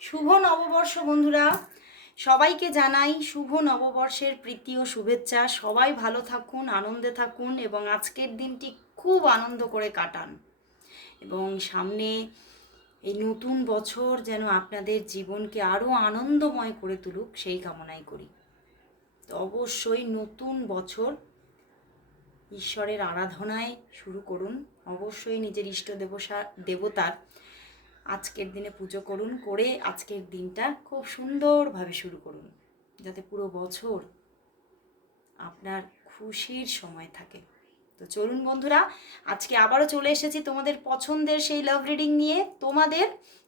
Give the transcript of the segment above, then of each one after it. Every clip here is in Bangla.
শুভ নববর্ষ বন্ধুরা। সবাইকে জানাই শুভ নববর্ষের প্রীতি ও শুভেচ্ছা। সবাই ভালো থাকুন, আনন্দে থাকুন এবং আজকের দিনটি খুব আনন্দ করে কাটান। এবং সামনে এই নতুন বছর যেন আপনাদের জীবনকে আরও আনন্দময় করে তুলুক, সেই কামনাই করি। তো অবশ্যই নতুন বছর ঈশ্বরের আরাধনায় শুরু করুন। অবশ্যই নিজের ইষ্ট দেবসা দেবতার আজকের দিনে পুজো করুন, করে আজকের দিনটা খুব সুন্দরভাবে শুরু করুন, যাতে পুরো বছর আপনার খুশির সময় থাকে। তো চলুন বন্ধুরা, আজকে আবারও চলে এসেছি তোমাদের পছন্দের সেই লাভ রিডিং নিয়ে। তোমাদের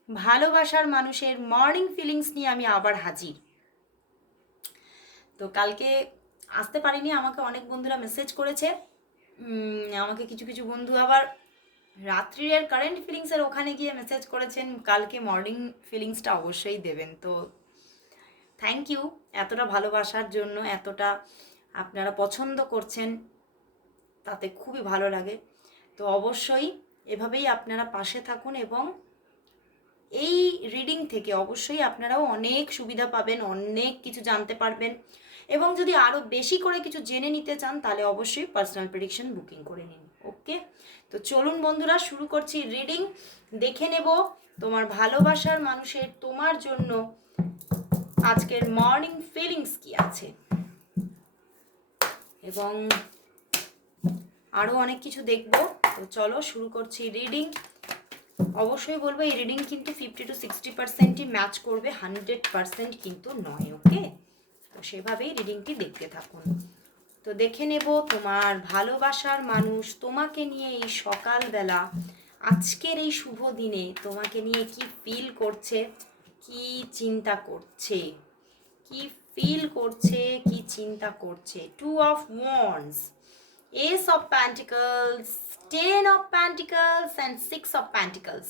ভালোবাসার মানুষের মর্নিং ফিলিংস নিয়ে আমি আবার হাজির। তো কালকে আসতে পারিনি, আমাকে অনেক বন্ধুরা মেসেজ করেছে। আমাকে কিছু কিছু বন্ধু আবার রাত্রির কারেন্ট ফিলিংসের ওখানে গিয়ে মেসেজ করেছেন, কালকে মর্নিং ফিলিংসটা অবশ্যই দেবেন। তো থ্যাংক ইউ এতটা ভালোবাসার জন্য, এতটা আপনারা পছন্দ করছেন, তাতে খুবই ভালো লাগে। তো অবশ্যই এভাবেই আপনারা পাশে থাকুন এবং এই রিডিং থেকে অবশ্যই আপনারাও অনেক সুবিধা পাবেন, অনেক কিছু জানতে পারবেন এবং যদি আরও বেশি করে কিছু জেনে নিতে চান, তাহলে অবশ্যই পার্সোনাল প্রেডিকশন বুকিং করে নিন। ওকে তো চলুন বন্ধুরা, শুরু করছি রিডিং দেখে নেব তোমার ভালোবাসার মানুষের তোমার জন্য আজকের মর্নিং ফিলিংস কি আছে। এবং আরও অনেক কিছু দেখব। তো চলো শুরু করছি রিডিং অবশ্যই বলব, এই রিডিং কিন্তু ফিফটি টু সিক্সটি পার্সেন্টই ম্যাচ করবে হান্ড্রেড পার্সেন্ট কিন্তু নয় ওকে তো সেভাবেই রিডিংটি দেখতে থাকুন। তো দেখে নেব তোমার ভালোবাসার মানুষ তোমাকে নিয়ে এই সকালবেলা, আজকের এই শুভ দিনে তোমাকে নিয়ে কি ফিল করছে, কি চিন্তা করছে? কি ফিল করছে, কি চিন্তা করছে? Two of wands ace of pentacles ten of pentacles and six of pentacles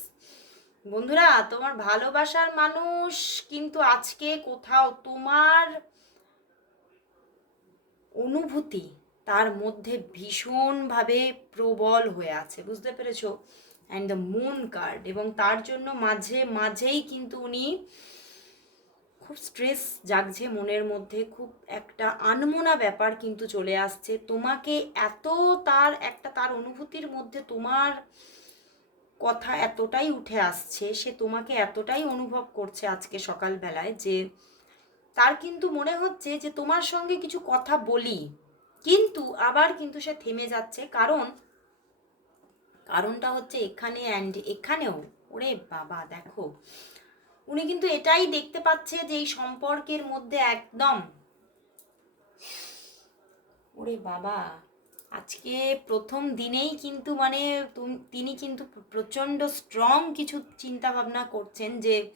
বন্ধুরা, তোমার ভালোবাসার মানুষ কিন্তু আজকে কোথাও তোমার অনুভূতি তার মধ্যে ভীষণভাবে প্রবল হয়ে আছে, বুঝতে পেরেছ? অ্যান্ড দ্য মুন কার্ড এবং তার জন্য মাঝে মাঝেই কিন্তু উনি খুব স্ট্রেস জাগছে মনের মধ্যে, খুব একটা আনমোনা ব্যাপার কিন্তু চলে আসছে। তোমাকে এত তার একটা তার অনুভূতির মধ্যে তোমার কথা এতটাই উঠে আসছে, সে তোমাকে এতটাই অনুভব করছে আজকে সকালবেলায় যে তার কিন্তু মনে হচ্ছে যে তোমার সঙ্গে কিছু কথা বলি। কিন্তু আবার কিন্তু সে থেমে যাচ্ছে। কারণ, কারণটা হচ্ছে এখানে অ্যান্ড এখানেও। ওরে বাবা, দেখো। উনি কিন্তু এটাই দেখতে পাচ্ছে যে এই সম্পর্কের মধ্যে একদম। ওরে বাবা, আজকে প্রথম দিনেই কিন্তু মানে তিনি কিন্তু প্রচণ্ড স্ট্রং কিছু চিন্তা ভাবনা করছেন যে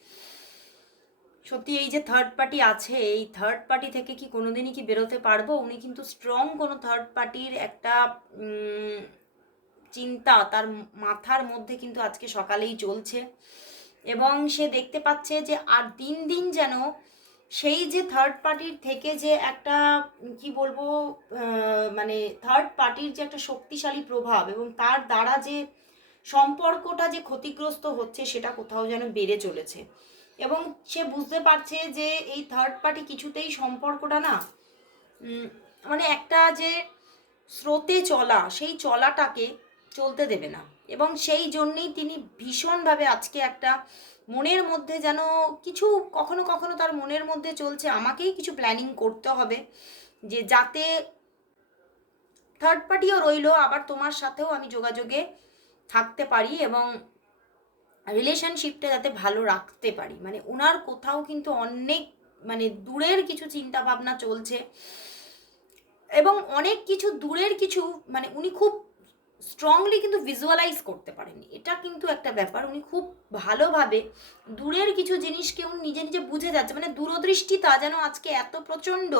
সত্যি এই যে থার্ড পার্টি আছে, এই থার্ড পার্টি থেকে কি কোনোদিনই কি বেরোতে পারব? উনি কিন্তু স্ট্রং কোনো থার্ড পার্টির একটা চিন্তা তার মাথার মধ্যে কিন্তু আজকে সকালেই চলছে। এবং সে দেখতে পাচ্ছে যে আর দিন দিন যেন সেই যে থার্ড পার্টির থেকে যে একটা, কি বলব মানে থার্ড পার্টির যে একটা শক্তিশালী প্রভাব এবং তার দ্বারা যে সম্পর্কটা যে ক্ষতিগ্রস্ত হচ্ছে সেটা কোথাও যেন বেড়ে চলেছে। এবং সে বুঝতে পারছে যে এই থার্ড পার্টি কিছুতেই সম্পর্কটা না মানে একটা যে স্রোতে চলা, সেই চলাটাকে চলতে দেবে না। এবং সেই জন্যেই তিনি ভীষণভাবে আজকে একটা মনের মধ্যে যেন কিছু কখনো কখনো তার মনের মধ্যে চলছে, আমাকেই কিছু প্ল্যানিং করতে হবে যে যাতে থার্ড পার্টিও রইল, আবার তোমার সাথেও আমি যোগাযোগে থাকতে পারি এবং রিলেশনশিপটা যাতে ভালো রাখতে পারি। মানে ওনার কোথাও কিন্তু অনেক মানে দূরের কিছু চিন্তা ভাবনা চলছে। এবং অনেক কিছু দূরের কিছু মানে উনি খুব স্ট্রংলি কিন্তু ভিজুয়ালাইজ করতে পারেন। এটা কিন্তু একটা ব্যাপার। উনি খুব ভালোভাবে দূরের কিছু জিনিসকে উনি নিজে নিজে বুঝে যাচ্ছে। মানে দূরদৃষ্টিতা যেন আজকে এত প্রচণ্ড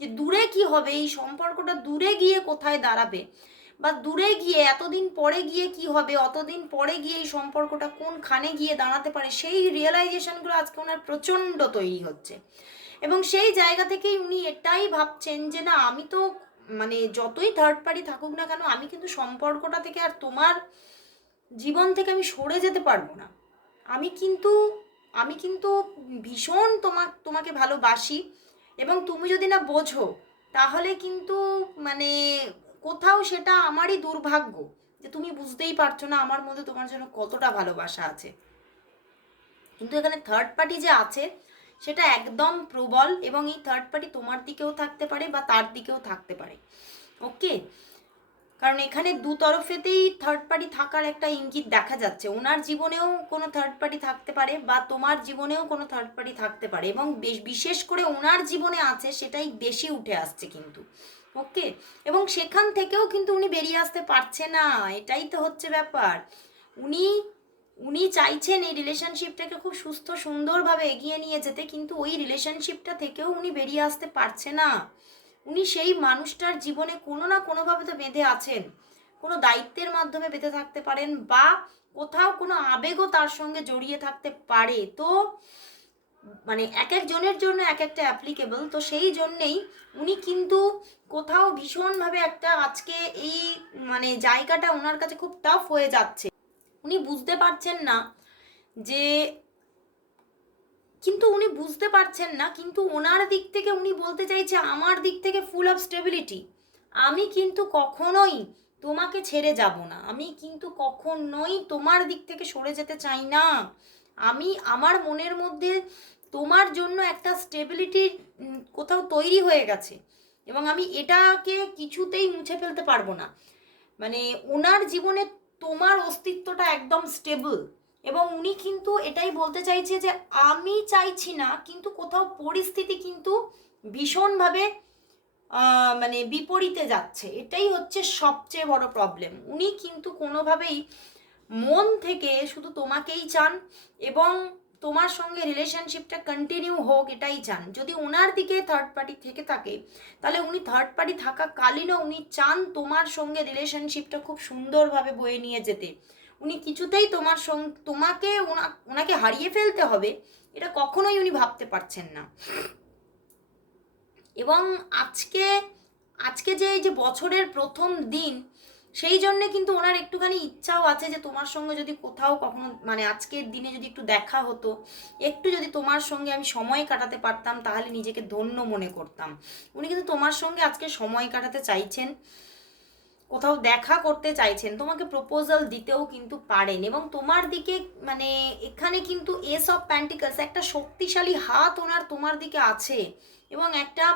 যে দূরে কি হবে, এই সম্পর্কটা দূরে গিয়ে কোথায় দাঁড়াবে বা দূরে গিয়ে, এতদিন পরে গিয়ে কি হবে, অতদিন পরে গিয়ে এই সম্পর্কটা কোনখানে গিয়ে দাঁড়াতে পারে, সেই রিয়েলাইজেশনগুলো আজকে ওনার প্রচণ্ড তৈরি হচ্ছে। এবং সেই জায়গা থেকেই উনি এটাই ভাবছেন যে, না, আমি তো মানে যতই থার্ড পার্টি থাকুক না কেন, আমি কিন্তু সম্পর্কটা থেকে আর তোমার জীবন থেকে আমি সরে যেতে পারব না। আমি কিন্তু আমি কিন্তু ভীষণ তোমা, তোমাকে ভালোবাসি এবং তুমি যদি না বোঝো, তাহলে কিন্তু মানে কোথাও সেটা আমারই দুর্ভাগ্য যে তুমি বুঝতেই পারছ না আমার মধ্যে তোমার জন্য কতটা ভালোবাসা আছে। কিন্তু এখানে থার্ড পার্টি যে আছে, সেটা একদম প্রবল এবং এই থার্ড পার্টি তোমার দিকেও থাকতে পারে বা তার দিকেও থাকতে পারে। ওকে কারণ এখানে দু তরফেতেই থার্ড পার্টি থাকার একটা ইঙ্গিত দেখা যাচ্ছে। ওনার জীবনেও কোনো থার্ড পার্টি থাকতে পারে বা তোমার জীবনেও কোনো থার্ড পার্টি থাকতে পারে এবং বেশ- বিশেষ করে ওনার জীবনে আছে, সেটাই বেশি উঠে আসছে কিন্তু। ওকে, এবং সেখান থেকেও কিন্তু উনি বেরিয়ে আসতে পারছে না, এটাই তো হচ্ছে ব্যাপার। উনি উনি চাইছেন এই রিলেশনশিপটাকে খুব সুস্থ, সুন্দরভাবে এগিয়ে নিয়ে যেতে, কিন্তু ওই রিলেশনশিপটা থেকেও উনি বেরিয়ে আসতে পারছে না। উনি সেই মানুষটার জীবনে কোনো না কোনোভাবে তো বেঁধে আছেন। কোনো দায়িত্বের মাধ্যমে বেঁধে থাকতে পারেন বা কোথাও কোনো আবেগও তার সঙ্গে জড়িয়ে থাকতে পারে। তো মানে এক একজনের জন্য এক একটা অ্যাপ্লিকেবল তো সেই জন্যেই উনি কিন্তু কোথাও ভীষণভাবে একটা আজকে এই মানে জায়গাটা ওনার কাছে খুব টাফ হয়ে যাচ্ছে। উনি বুঝতে পারছেন না যে, কিন্তু উনি বুঝতে পারছেন না, কিন্তু ওনার দিক থেকে উনি বলতে চাইছে আমার দিক থেকে ফুল অফ স্টেবিলিটি আমি কিন্তু কখনোই তোমাকে ছেড়ে যাব না। আমি কিন্তু কখনোই তোমার দিক থেকে সরে যেতে চাই না। আমি আমার মনের মধ্যে তোমার জন্য একটা স্টেবিলিটি কোথাও তৈরি হয়ে গেছে। এবং আমি এটাকে কিছুতেই মুছে ফেলতে পারব না। মানে ওনার জীবনে তোমার অস্তিত্বটা একদম স্টেবল এবং উনি কিন্তু এটাই বলতে চাইছে যে আমি চাইছি না, কিন্তু কোথাও পরিস্থিতি কিন্তু ভীষণভাবে মানে বিপরীতে যাচ্ছে। এটাই হচ্ছে সবচেয়ে বড় প্রবলেম উনি কিন্তু কোনোভাবেই মন থেকে শুধু তোমাকেই চান এবং তোমার সঙ্গে রিলেশনশিপটা কন্টিনিউ হোক, এটাই চান। যদি ওনার দিকে থার্ড পার্টি থেকে থাকে, তাহলে উনি থার্ড পার্টি থাকাকালীনও উনি চান তোমার সঙ্গে রিলেশনশিপটা খুব সুন্দরভাবে বয়ে নিয়ে যেতে। উনি কিছুতেই তোমার সঙ্গে তোমাকে ওনা- ওনাকে হারিয়ে ফেলতে হবে, এটা কখনোই উনি ভাবতে পারছেন না। এবং আজকে আজকে যে এই যে বছরের প্রথম দিন সেই জন্য কিন্তু ওনার একটুখানি ইচ্ছাও আছে যে তোমার সঙ্গে যদি কোথাও কখনো মানে আজকের দিনে যদি একটু দেখা হতো, একটু যদি তোমার সঙ্গে আমি সময় কাটাতে পারতাম, তাহলে নিজেকে ধন্য মনে করতাম। উনি কিন্তু তোমার সঙ্গে আজকে সময় কাটাতে চাইছেন, কোথাও দেখা করতে চাইছেন, তোমাকে প্রপোজাল দিতেও কিন্তু পারেন এবং তোমার দিকে মানে এখানে কিন্তু এস অফ প্যান্টিকলস একটা শক্তিশালী হাত ওনার তোমার দিকে আছে এবং একটা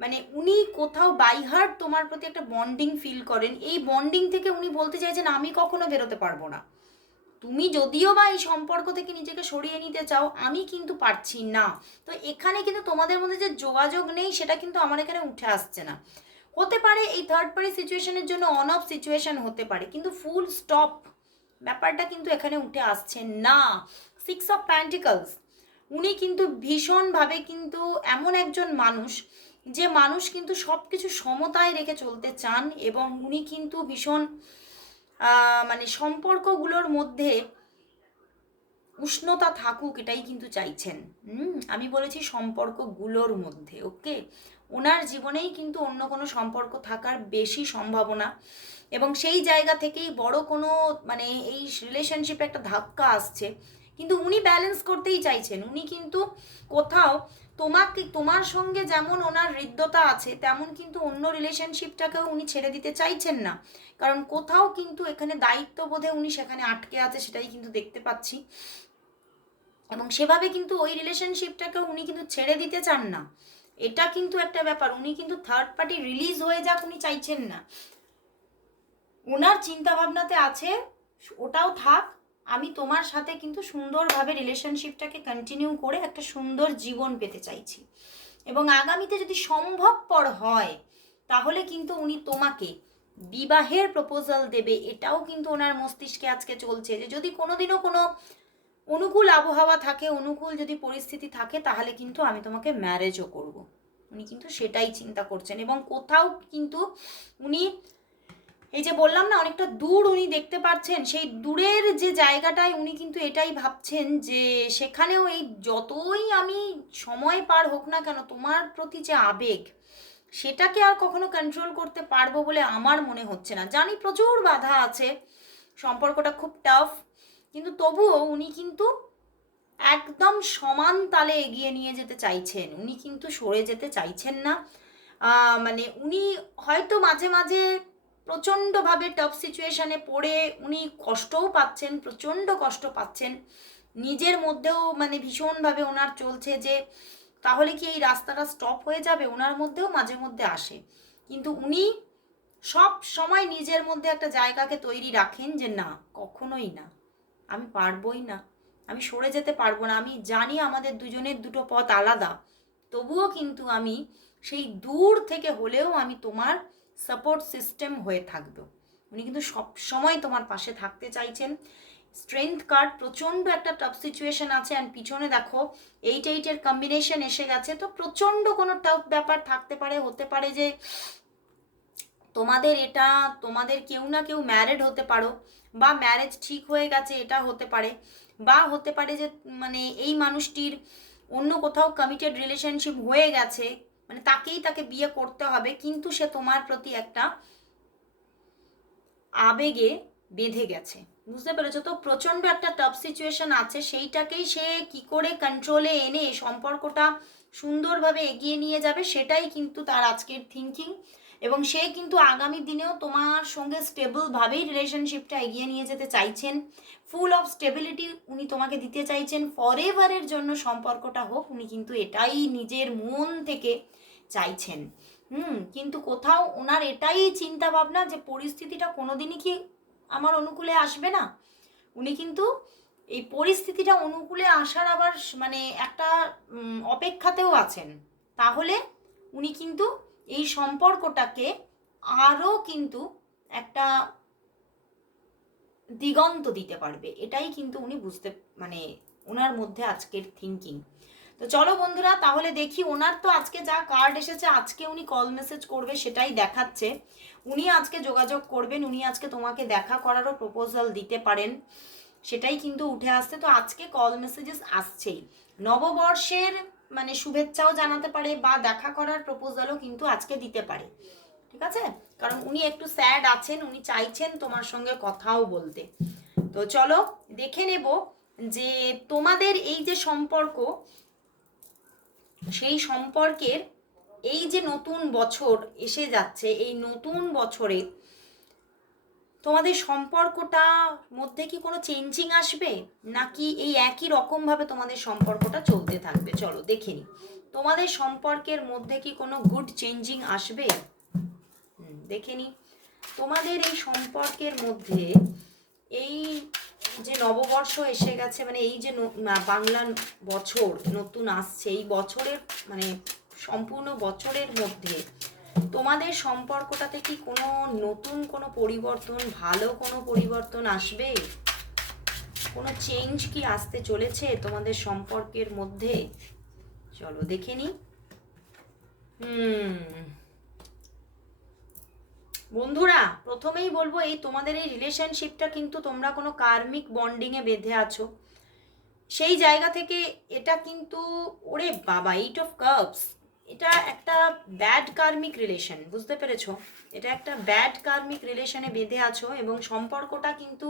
মানে উনি কোথাও বাই হার্ট তোমার প্রতি একটা বন্ডিং ফিল করেন। এই বন্ডিং থেকে উনি বলতে চাইছেন, আমি কখনো বেরোতে পারব না। তুমি যদিও বা এই সম্পর্ক থেকে নিজেকে সরিয়ে নিতে চাও, আমি কিন্তু পারছি না। তো এখানে কিন্তু তোমাদের মধ্যে যে যোগাযোগ নেই, সেটা কিন্তু আমার এখানে উঠে আসছে না। হতে পারে এই থার্ড পার্টি সিচুয়েশনের জন্য অন অফ সিচুয়েশন হতে পারে, কিন্তু ফুল স্টপ ব্যাপারটা কিন্তু এখানে উঠে আসছে না। সিক্স অফ প্যান্টিকলস উনি কিন্তু ভীষণভাবে কিন্তু এমন একজন মানুষ যে মানুষ কিন্তু সব কিছু সমতায় রেখে চলতে চান এবং উনি কিন্তু ভীষণ মানে সম্পর্কগুলোর মধ্যে উষ্ণতা থাকুক এটাই কিন্তু চাইছেন। হুম, আমি বলেছি সম্পর্কগুলোর মধ্যে, ওকে? ওনার জীবনেই কিন্তু অন্য কোনো সম্পর্ক থাকার বেশি সম্ভাবনা এবং সেই জায়গা থেকেই বড় কোনো মানে এই রিলেশনশিপে একটা ধাক্কা আসছে। কিন্তু উনি ব্যালেন্স করতেই চাইছেন। উনি কিন্তু কোথাও তোমাকে, তোমার সঙ্গে যেমন ওনার হৃদ্যতা আছে, তেমন কিন্তু অন্য রিলেশনশিপটাকেও উনি ছেড়ে দিতে চাইছেন না। কারণ কোথাও কিন্তু এখানে দায়িত্ববোধে উনি সেখানে আটকে আছে সেটাই কিন্তু দেখতে পাচ্ছি। এবং সেভাবে কিন্তু ওই রিলেশনশিপটাকেও উনি কিন্তু ছেড়ে দিতে চান না। এটা কিন্তু একটা ব্যাপার। উনি কিন্তু থার্ড পার্টি রিলিজ হয়ে যাক উনি চাইছেন না। ওনার চিন্তা ভাবনাতে আছে, ওটাও থাক আমি তোমার সাথে কিন্তু সুন্দরভাবে রিলেশনশিপটাকে কন্টিনিউ করে একটা সুন্দর জীবন পেতে চাইছি। এবং আগামীতে যদি সম্ভবপর হয়, তাহলে কিন্তু উনি তোমাকে বিবাহের প্রপোজাল দেবে। এটাও কিন্তু ওনার মস্তিষ্কে আজকে চলছে যে যদি কোনোদিনও কোনো অনুকূল আবহাওয়া থাকে, অনুকূল যদি পরিস্থিতি থাকে, তাহলে কিন্তু আমি তোমাকে ম্যারেজও করব। উনি কিন্তু সেটাই চিন্তা করছেন এবং কোথাও কিন্তু উনি এই যে বললাম না, অনেকটা দূর উনি দেখতে পাচ্ছেন সেই দূরের যে জায়গাটায় উনি কিন্তু এটাই ভাবছেন যে সেখানেও এই যতই আমি সময় পার হোক না কেন, তোমার প্রতি যে আবেগ, সেটাকে আর কখনো কন্ট্রোল করতে পারব বলে আমার মনে হচ্ছে না। জানি প্রচুর বাধা আছে, সম্পর্কটা খুব টাফ কিন্তু তবুও উনি কিন্তু একদম সমান তালে এগিয়ে নিয়ে যেতে চাইছেন। উনি কিন্তু সরে যেতে চাইছেন না। মানে উনি হয়তো মাঝে মাঝে প্রচণ্ডভাবে টাফ সিচুয়েশনে পড়ে উনি কষ্টও পাচ্ছেন, প্রচণ্ড কষ্ট পাচ্ছেন। নিজের মধ্যেও মানে ভীষণভাবে ওনার চলছে যে, তাহলে কি এই রাস্তাটা স্টপ হয়ে যাবে? ওনার মধ্যেও মাঝে মধ্যে আসে। কিন্তু উনি সব সময় নিজের মধ্যে একটা জায়গাকে তৈরি রাখেন যে, না, কখনোই না। আমি পারবই না। আমি সরে যেতে পারব না। আমি জানি আমাদের দুজনের দুটো পথ আলাদা। তবুও কিন্তু আমি সেই দূর থেকে হলেও আমি তোমার সাপোর্ট সিস্টেম হয়ে থাকব। উনি কিন্তু সব সময় তোমার পাশে থাকতে চাইছেন। স্ট্রেংথ কার্ড প্রচণ্ড একটা টাফ সিচুয়েশন আছে অ্যান্ড পিছনে দেখো এইট এইটের কম্বিনেশন এসে গেছে। তো প্রচণ্ড কোনো টাফ ব্যাপার থাকতে পারে, হতে পারে যে তোমাদের এটা, তোমাদের কেউ না কেউ ম্যারেড হতে পারো বা ম্যারেজ ঠিক হয়ে গেছে, এটা হতে পারে বা হতে পারে যে মানে এই মানুষটির অন্য কোথাও কমিটেড রিলেশনশিপ হয়ে গেছে। মানে তাকেই তাকে বিয়ে করতে হবে, কিন্তু সে তোমার প্রতি একটা আবেগে বেঁধে গেছে। বুঝতে পেরেছ তো? প্রচণ্ড একটা টাফ সিচুয়েশন আছে, সেইটাকেই সে কি করে কন্ট্রোলে এনে সম্পর্কটা সুন্দরভাবে এগিয়ে নিয়ে যাবে, সেটাই কিন্তু তার আজকের থিঙ্কিং এবং সে কিন্তু আগামী দিনেও তোমার সঙ্গে স্টেবলভাবেই রিলেশনশিপটা এগিয়ে নিয়ে যেতে চাইছেন। ফুল অফ স্টেবিলিটি উনি তোমাকে দিতে চাইছেন। ফরএভারের জন্য সম্পর্কটা হোক, উনি কিন্তু এটাই নিজের মন থেকে চাইছেন। হুম, কিন্তু কোথাও ওনার এটাই চিন্তা ভাবনা যে পরিস্থিতিটা কোনোদিনই কি আমার অনুকূলে আসবে না? উনি কিন্তু এই পরিস্থিতিটা অনুকূলে আসার আবার মানে একটা অপেক্ষাতেও আছেন। তাহলে উনি কিন্তু এই সম্পর্কটাকে আরও কিন্তু একটা দিগন্ত দিতে পারবে। এটাই কিন্তু উনি বুঝতে মানে ওনার মধ্যে আজকের থিঙ্কিং তো চলো বন্ধুরা, তাহলে দেখি ওনার তো আজকে যা কার্ড এসেছে, আজকে উনি কল মেসেজ করবে সেটাই দেখাচ্ছে। উনি আজকে যোগাযোগ করবেন, উনি আজকে তোমাকে দেখা করারও প্রপোজাল দিতে পারেন। সেটাই কিন্তু উঠে আসছে। তো আজকে কল মেসেজেস আসছেই। নববর্ষের মানে শুভেচ্ছাও জানাতে পারে বা দেখা করার প্রপোজালও কিন্তু আজকে দিতে পারে। ঠিক আছে? কারণ উনি একটু স্যাড আছেন, উনি চাইছেন তোমার সঙ্গে কথাও বলতে। তো চলো দেখে নেব যে তোমাদের এই যে সম্পর্ক সেই সম্পর্কের এই যে নতুন বছর এসে যাচ্ছে, এই নতুন বছরে তোমাদের সম্পর্কটা মধ্যে কি কোনো চেঞ্জিং আসবে? নাকি এই একই রকমভাবে তোমাদের সম্পর্কটা চলতে থাকবে? চলো দেখে নি তোমাদের সম্পর্কের মধ্যে কি কোনো গুড চেঞ্জিং আসবে? দেখে নি তোমাদের এই সম্পর্কের মধ্যে এই যে নববর্ষ এসে গেছে মানে এই যে বাংলা বছর নতুন আসছে, এই বছরের মানে সম্পূর্ণ বছরের মধ্যে তোমাদের সম্পর্কটাতে কি কোনো নতুন কোনো পরিবর্তন, ভালো কোনো পরিবর্তন আসবে? কোনো চেঞ্জ কি আসতে চলেছে তোমাদের সম্পর্কের মধ্যে? চলো দেখে নি হুম। বন্ধুরা, প্রথমেই বলব এই তোমাদের এই রিলেশনশিপটা কিন্তু তোমরা কোনো কার্মিক বন্ডিংয়ে বেঁধে আছো। সেই জায়গা থেকে এটা কিন্তু, ওরে বাবা এইট অফ কাপস এটা একটা ব্যাড কার্মিক রিলেশন বুঝতে পেরেছ? এটা একটা ব্যাড কার্মিক রিলেশনে বেঁধে আছো এবং সম্পর্কটা কিন্তু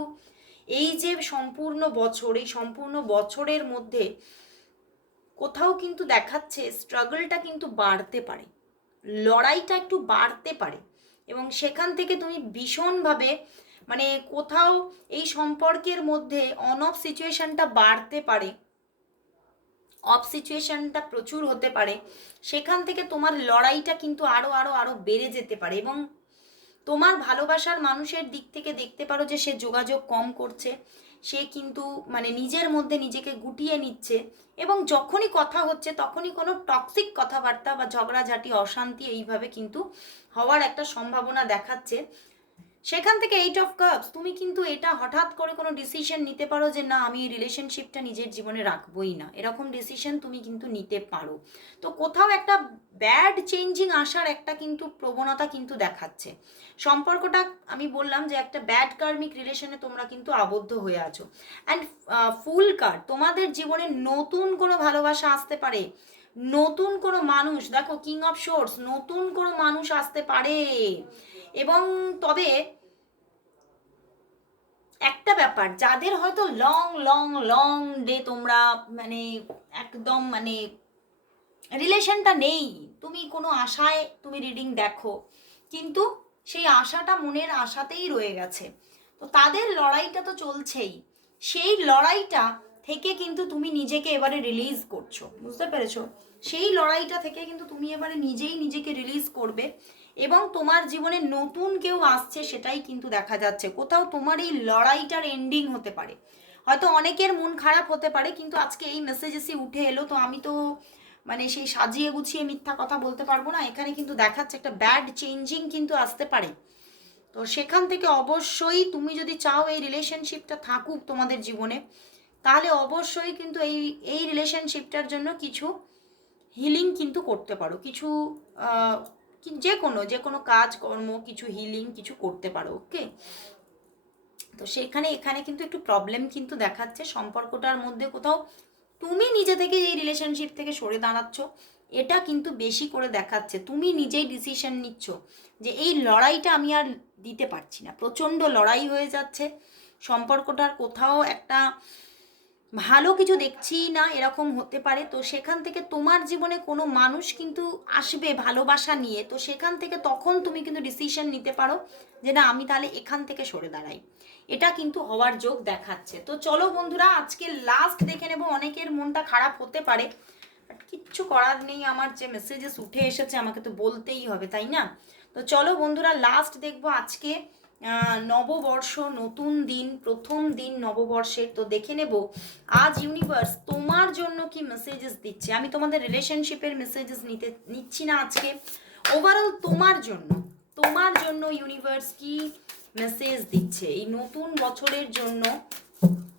এই যে সম্পূর্ণ বছর, এই সম্পূর্ণ বছরের মধ্যে কোথাও কিন্তু দেখাচ্ছে স্ট্রাগলটা কিন্তু বাড়তে পারে। লড়াইটা একটু বাড়তে পারে। এবং সেখান থেকে তুমি ভীষণভাবে মানে কোথাও এই সম্পর্কের মধ্যে অন অফ সিচুয়েশানটা বাড়তে পারে অফ সিচুয়েশানটা প্রচুর হতে পারে, সেখান থেকে তোমার লড়াইটা কিন্তু আরও আরও আরও বেড়ে যেতে পারে এবং তোমার ভালোবাসার মানুষের দিক থেকে দেখতে পারো যে সে যোগাযোগ কম করছে সে কিন্তু মানে নিজের মধ্যে নিজেকে গুটিয়ে নিচ্ছে এবং যখনই কথা হচ্ছে তখনই কোনো টক্সিক কথাবার্তা বা ঝগড়াঝাটি, অশান্তি এইভাবে কিন্তু হওয়ার একটা সম্ভাবনা দেখাচ্ছে। সেখান থেকে এইট অফ কাপস তুমি কিন্তু এটা হঠাৎ করে কোনো ডিসিশন নিতে পারো যে না, আমি এই রিলেশনশিপটা নিজের জীবনে রাখবোই না। এরকম ডিসিশন তুমি কিন্তু নিতে পারো। তো কোথাও একটা ব্যাড চেঞ্জিং আসার একটা কিন্তু প্রবণতা কিন্তু দেখাচ্ছে। সম্পর্কটা আমি বললাম যে একটা ব্যাড কার্মিক রিলেশনে তোমরা কিন্তু আবদ্ধ হয়ে আছো। অ্যান্ড ফুল কার্ড তোমাদের জীবনে নতুন কোনো ভালোবাসা আসতে পারে। নতুন কোনো মানুষ, দেখো কিং অফ শোর্স নতুন কোনো মানুষ আসতে পারে। এবং তবে একটা ব্যাপার, যাদের হয়তো লং লং লং ডে তোমরা মানে একদম মানে রিলেশনটা নেই, তুমি কোনো আশায় তুমি রিডিং দেখো, কিন্তু সেই আশাটা মনের আশাতেই রয়ে গেছে। তো তাদের লড়াইটা তো চলছেই, সেই লড়াইটা থেকে কিন্তু তুমি নিজেকে এবারে রিলিজ করছ, বুঝতে পেরেছ? সেই লড়াইটা থেকে কিন্তু তুমি এবারে নিজেই নিজেকে রিলিজ করবে এবং তোমার জীবনে নতুন কেউ আসছে সেটাই কিন্তু দেখা যাচ্ছে। কোথাও তোমার এই লড়াইটার এন্ডিং হতে পারে। হয়তো অনেকের মন খারাপ হতে পারে, কিন্তু আজকে এই মেসেজ এসে উঠে এলো, তো আমি তো মানে সেই সাজিয়ে গুছিয়ে মিথ্যা কথা বলতে পারব না। এখানে কিন্তু দেখাচ্ছে একটা ব্যাড চেঞ্জিং কিন্তু আসতে পারে। তো সেখান থেকে অবশ্যই তুমি যদি চাও এই রিলেশনশিপটা থাকুক তোমাদের জীবনে, তাহলে অবশ্যই কিন্তু এই এই রিলেশনশিপটার জন্য কিছু হিলিং কিন্তু করতে পারো। কিছু যে কোনো যে কোনো কাজ, কর্ম, কিছু হিলিং কিছু করতে পারো ওকে তো সেখানে, এখানে কিন্তু একটু প্রবলেম কিন্তু দেখাচ্ছে। সম্পর্কটার মধ্যে কোথাও তুমি নিজে থেকে এই রিলেশনশিপ থেকে সরে দাঁড়াচ্ছ, এটা কিন্তু বেশি করে দেখাচ্ছে। তুমি নিজেই ডিসিশন নিচ্ছ যে এই লড়াইটা আমি আর দিতে পারছি না। প্রচণ্ড লড়াই হয়ে যাচ্ছে। সম্পর্কটার কোথাও একটা ভালো কিছু দেখছি না, এরকম হতে পারে। তো সেখান থেকে তোমার জীবনে কোনো মানুষ কিন্তু আসবে ভালোবাসা নিয়ে। তো সেখান থেকে তখন তুমি কিন্তু ডিসিশন নিতে পারো যে না, আমি তাহলে এখান থেকে সরে দাঁড়াই। এটা কিন্তু হওয়ার যোগ দেখাচ্ছে। তো চলো বন্ধুরা, আজকে লাস্ট দেখে নেব। অনেকের মনটা খারাপ হতে পারে। বাট কিচ্ছু করার নেই। আমার যে মেসেজেস উঠে এসেছে, আমাকে তো বলতেই হবে, তাই না? তো চলো বন্ধুরা লাস্ট দেখব আজকে। নববর্ষ, নতুন দিন, প্রথম দিন নববর্ষের। তো দেখে নেব, আজ ইউনিভার্স তোমার জন্য কি মেসেজেস দিচ্ছে? আমি তোমাদের রিলেশনশিপের মেসেজেস নিতে, নিচ্ছি না আজকে। ওভারঅল তোমার জন্য তোমার জন্য ইউনিভার্স কি মেসেজ দিচ্ছে? এই নতুন বছরের জন্য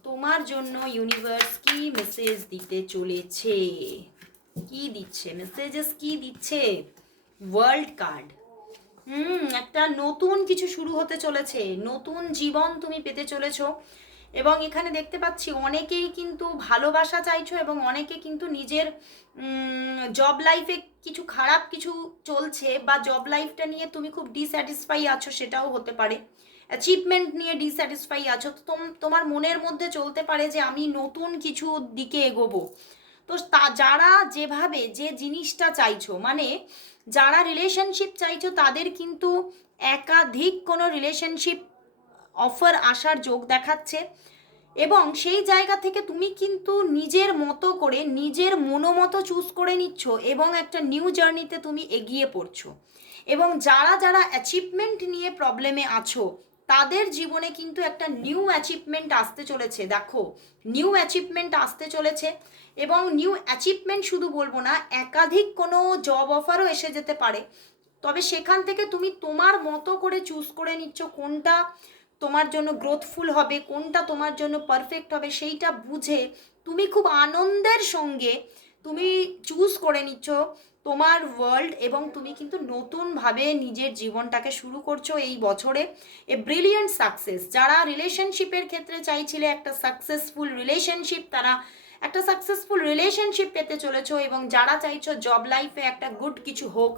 তোমার জন্য ইউনিভার্স কি মেসেজ দিতে চলেছে? কি দিচ্ছে? মেসেজেস কি দিচ্ছে? ওয়ার্ল্ড কার্ড হুম, একটা নতুন কিছু শুরু হতে চলেছে। নতুন জীবন তুমি পেতে চলেছো। এবং এখানে দেখতে পাচ্ছি অনেকেই কিন্তু ভালোবাসা চাইছো এবং অনেকে কিন্তু নিজের জব লাইফে কিছু খারাপ কিছু চলছে বা জব লাইফটা নিয়ে তুমি খুব ডিস্যাটিসফাই আছো সেটাও হতে পারে। অ্যাচিভমেন্ট নিয়ে ডিস্যাটিসফাই আছো। তো তোম- তোমার মনের মধ্যে চলতে পারে যে আমি নতুন কিছু দিকে এগোবো। তো তা, যারা যেভাবে যে জিনিসটা চাইছো মানে যারা রিলেশনশিপ চাইছো, তাদের কিন্তু একাধিক কোনো রিলেশনশিপ অফার আসার যোগ দেখাচ্ছে। এবং সেই জায়গা থেকে তুমি কিন্তু নিজের মতো করে, নিজের মনোমতো চুজ করে নিচ্ছ এবং একটা নিউ জার্নিতে তুমি এগিয়ে পড়ছো। এবং যারা যারা অ্যাচিভমেন্ট নিয়ে প্রবলেমে আছো তাদের জীবনে কিন্তু একটা নিউ অ্যাচিভমেন্ট আসতে চলেছে, দেখো। নিউ অ্যাচিভমেন্ট আসতে চলেছে এবং নিউ অ্যাচিভমেন্ট শুধু বলব না, একাধিক কোনো জব অফারও এসে যেতে পারে। তবে সেখান থেকে তুমি তোমার মতো করে চুজ করে নিচ্ছ কোনটা তোমার জন্য গ্রোথফুল হবে, কোনটা তোমার জন্য পারফেক্ট হবে, সেইটা বুঝে তুমি খুব আনন্দের সঙ্গে তুমি চুজ করে নিচ্ছ। তোমার ওয়ার্ল্ড এবং তুমি কিন্তু নতুনভাবে নিজের জীবনটাকে শুরু করছ এই বছরে। এ ব্রিলিয়েন্ট সাকসেস যারা রিলেশনশিপের ক্ষেত্রে চাইছিলে একটা সাকসেসফুল রিলেশনশিপ তারা একটা সাকসেসফুল রিলেশনশিপ পেতে চলেছো এবং যারা চাইছো জব লাইফে একটা গুড কিছু হোক,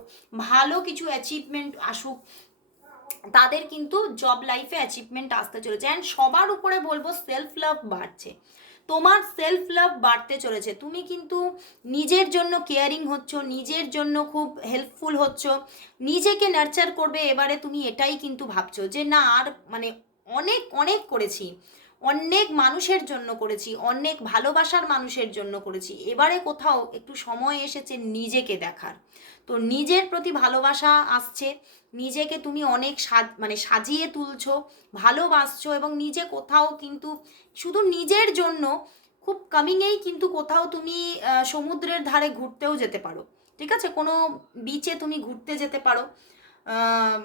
ভালো কিছু অ্যাচিভমেন্ট আসুক, তাদের কিন্তু জব লাইফে অ্যাচিভমেন্ট আসতে চলেছে। অ্যান্ড সবার উপরে বলব সেলফ লাভ বাড়ছে। তোমার সেলফ লাভ বাড়তে চলেছে। তুমি কিন্তু নিজের জন্য কেয়ারিং হচ্ছ, নিজের জন্য খুব হেল্পফুল হচ্ছ, নিজেকে নার্চার করবে, এবারে তুমি এটাই কিন্তু ভাবছ যে না, আর মানে অনেক অনেক করেছি, অনেক মানুষের জন্য করেছি, অনেক ভালোবাসার মানুষের জন্য করেছি, এবারে কোথাও একটু সময় এসেছে নিজেকে দেখার। তো নিজের প্রতি ভালোবাসা আসছে, নিজেকে তুমি অনেক সাজ মানে সাজিয়ে তুলছো, ভালোবাসছো এবং নিজে কোথাও কিন্তু, শুধু নিজের জন্য, খুব কামিংয়েই কিন্তু কোথাও তুমি সমুদ্রের ধারে ঘুরতেও যেতে পারো। ঠিক আছে? কোনো বিচে তুমি ঘুরতে যেতে পারো।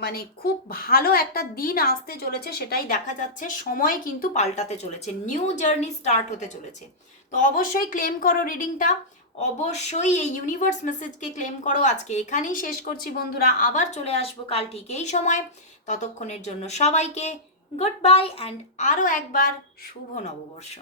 মানে খুব ভালো একটা দিন আসতে চলেছে, সেটাই দেখা যাচ্ছে, সময় কিন্তু পাল্টাতে চলেছে নিউ জার্নি স্টার্ট হতে চলেছে। তো অবশ্যই ক্লেম করো রিডিংটা অবশ্যই এই ইউনিভার্স মেসেজকে ক্লেম করো। আজকে এখানেই শেষ করছি বন্ধুরা। আবার চলে আসব কাল ঠিক এই সময়। ততক্ষণের জন্য সবাইকে গুড বাই অ্যান্ড আরও একবার শুভ নববর্ষ।